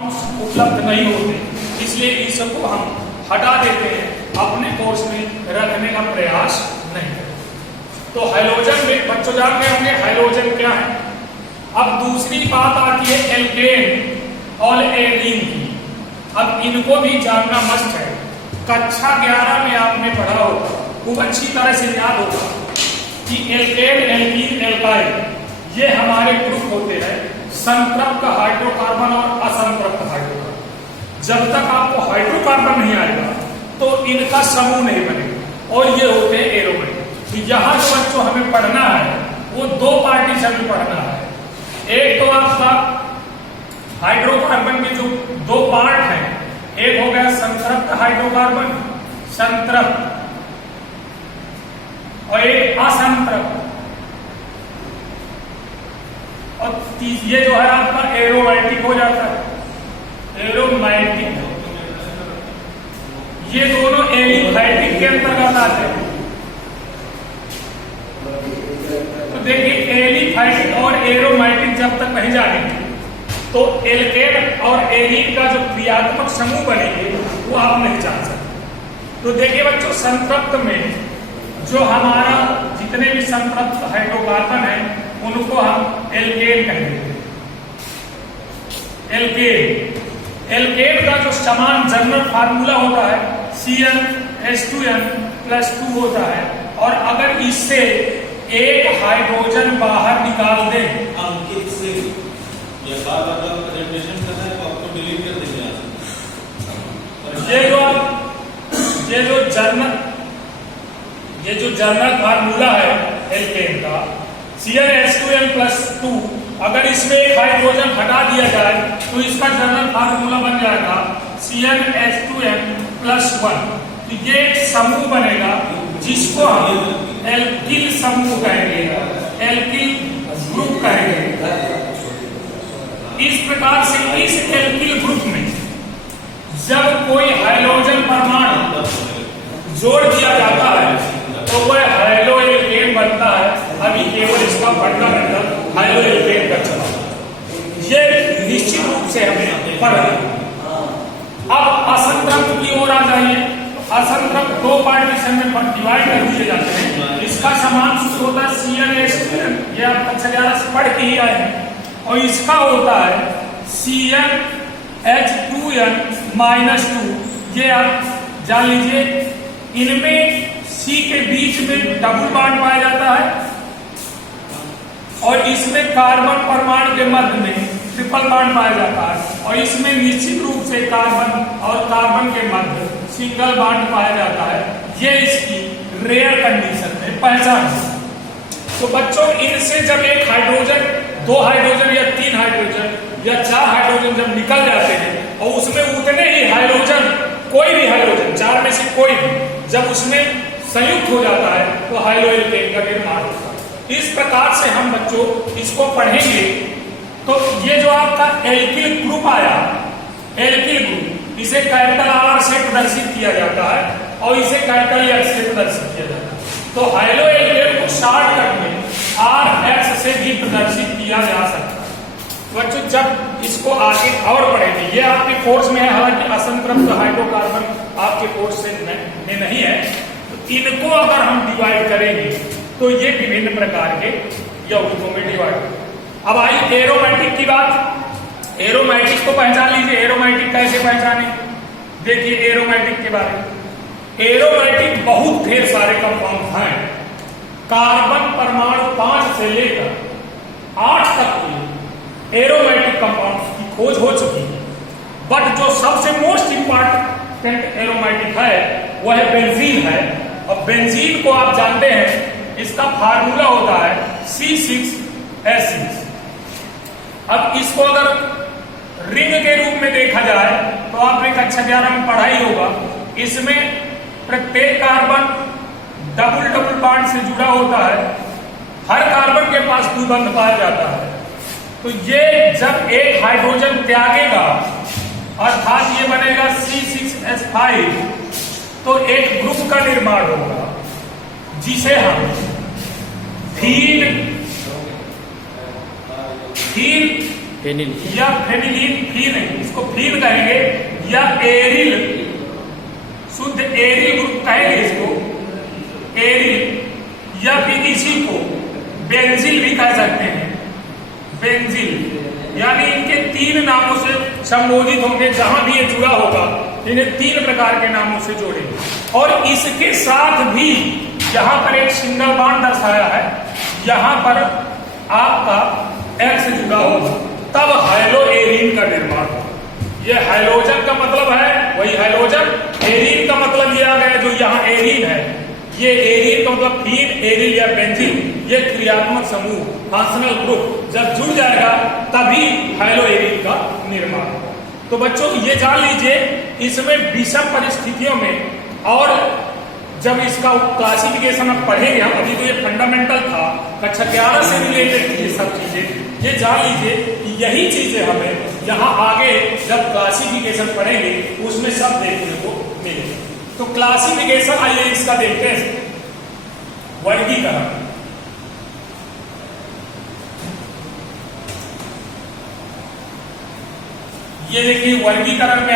उपलब्ध नहीं होते, इसलिए इसको हम हटा देते हैं, अपने कोर्स में रखने का प्रयास नहीं करते। तो हाइड्रोजन में बच्चों जानते होंगे हाइड्रोजन क्या है। अब दूसरी बात आती है एल्केन और एल्कीन की। अब इनको भी जानना मस्ट है। कक्षा 11 में आपने पढ़ा होगा, खूब अच्छी तरह से याद होगा कि एल्केन, एल्कीन, एल्काइल ये हमारे ग्रुप होते हैं, संतृप्त हाइड्रोकार्बन और असंतृप्त हाइड्रोकार्बन। जब तक आपको हाइड्रोकार्बन नहीं आएगा तो इनका समूह नहीं बनेगा, और ये होते हैं एरोमेटिक। तो यहाँ जो बच्चों हमें पढ़ना है वो दो पार्टीशन में पढ़ना है। एक तो आपका हाइड्रोकार्बन के जो दो पार्ट हैं, एक हो गया संतृप्त हाइड्रोकार्बन, संतृप्त, और एक असंतृप्त, और ये जो है आपका एरोमेटिक हो जाता है, एरोमेटिक। ये दोनों एलिफैटिक के अंतर्गत आते हैं। तो देखिए एलिफैटिक और एरोमेटिक जब तक नहीं जानेंगे तो एल्केन और एलीन का जो क्रियात्मक समूह बनेंगे वो आप नहीं जान सकते। तो देखिए बच्चों, संतृप्त में जो हमारा जितने भी संतृप्त हाइड्रोकार्बन है उनको हम एल्केन कहेंगे। एल्केन का जो समान जनरल फार्मूला होता है CnH2n+2 होता है, और अगर इससे एक हाइड्रोजन बाहर निकाल दें अंकित से या बात अगर प्रेजेंटेशन करना है तो आपको डिलीट कर देंगे। ये जो जर्नल फार्मूला है एल्केन का CnH2n+2, अगर इसमें एक हाइड्रोजन हटा दिया जाए तो इसका जर्नल फार्मूला बन जाएगा CnH2n+1। तो ये एक समूह बनेगा जिसको हम एल्किल समूह कहेंगे, एल्किल ग्रुप कहेंगे। इस प्रकार से इस एल्किल ग्रुप में जब कोई हाइड्रोजन परमाणु जोड़ दिया जाता है तो वह हाइड्रो एल्केन बनता है। अभी केवल इसका फंडामेंटल हाइड्रो एल्केन का चला, ये निश्चित रूप से हमें पढ़ा। अब असंतृप्त की ओर आ जाइए। असंतृप्त दो पार्टीशन में डिवाइड कर दिए जाते हैं। इसका समान सूत्र होता है CnH2n, ये आप कक्षा 11 से पढ़ के ही आए हैं, और इसका होता है CnH2n-2। ये आप जान लीजिए, इनमें C के बीच में डबल बॉन्ड पाया जाता है, और इसमें कार्बन परमाणु के मध्य में ट्रिपल बॉन्ड पाया जाता है, और इसमें निश्चित रूप से कार्बन और कार्बन के मध्य सिंगल बॉन्ड पाया जाता है। ये इसकी रेयर कंडीशन में पहचान है। तो बच्चों, इनसे जब एक हाइड्रोजन, दो हाइड्रोजन या तीन हाइड्रोजन या चार हाइड्रोजन जब निकल जाते हैं और उसमें उतने ही हाइड्रोजन, कोई भी हाइड्रोजन, चार में से कोई भी जब उसमें संयुक्त हो जाता है तो हाइड्रो एल्केन का निर्माण होता है। इस प्रकार से हम बच्चों इसको पढ़ेंगे। तो ये जो आपका एल्किल ग्रुप आया, एल्किल ग्रुप, इसे कैपिटल R से प्रदर्शित किया जाता है और इसे कैपिटल X से प्रदर्शित किया जाता है। तो हाइड्रो एल्केन को शॉर्टकट में RX से भी प्रदर्शित किया जा सकता है। बच्चों, जब इसको आगे और पढ़ेंगे, ये आपके कोर्स में है, हालांकि असंतृप्त हाइड्रोकार्बन आपके कोर्स में नहीं है। तो इनको अगर हम डिवाइड करेंगे तो ये विभिन्न प्रकार के यौगिकों में डिवाइड। अब आई एरोमेटिक की बात। एरोमेटिक को पहचान लीजिए। एरोमेटिक कैसे पहचाने? देखिए एरोमेटिक के बारे में। एरोमेटिक बहुत ढेर सारे कंपाउंड हैं। कार्बन परमाणु 5 से लेकर 8 तक की एरोमेटिक कंपाउंड्स की खोज हो चुकी है। बट जो सबसे मोस्ट इंपॉर्टेंट एरोमेटिक है वह है बेंजीन है। और बेंजीन को आप जानते हैं, इसका फार्मूला होता है C6H6। अब इसको अगर रिंग के रूप में देखा जाए तो आपने कक्षा 11 में पढ़ा ही होगा। इसमें प्रत्येक कार्बन डबल डबल बॉन्ड से जुड़ा होता है। हर कार्बन के पास द्विबंध पाया जाता है। तो ये जब एक हाइड्रोजन त्यागेगा, अर्थात ये बनेगा C6H5, तो एक ग्रुप का निर्माण होगा जिसे हम फीन या फेनिलीन, फीन है, इसको बेंजीन कहेंगे या एरिल, शुद्ध एरिल ग्रुप कहेंगे इसको, एरिल, या फिर इसी को बेंजिल भी कह सकते हैं, बेंजिल। यानी इनके 3 नामों से संबोधित होंगे, जहां भी ये जुड़ा होगा इन्हें 3 प्रकार के नामों से जोड़ेंगे। और इसके साथ भी यहां पर एक सिंगल बॉन्ड दर्शाया है, यहां पर आपका एक्स जुड़ा होगा, तब हाइलो एरीन का निर्माण होगा। ये हाइलोजन का मतलब है वही हाइलोजन, एरीन का मतलब ये आ गया जो यहाँ एरीन है, ये एरीन का मतलब फीन, एरिल या बेंजीन, ये क्रियात्मक समूह फंक्शनल ग्रुप जब जुड़ जाएगा तभी हाइलो एरीन का निर्माण होगा। तो बच्चों ये जान लीजिए, इसमें विषम परिस्थितियों में और जब इसका क्लासिफिकेशन आप पढ़ेंगे, हम अभी तो ये फंडामेंटल था, कक्षा 11 से रिलेटेड थी ये सब चीजें, ये जान लीजिए कि यही चीजें हमें यहाँ आगे जब क्लासिफिकेशन पढ़ेंगे उसमें सब देखने को मिलेगा। तो क्लासिफिकेशन आइए इसका देखते हैं, वर्गीकरण। ये देखिए वर्गीकरण में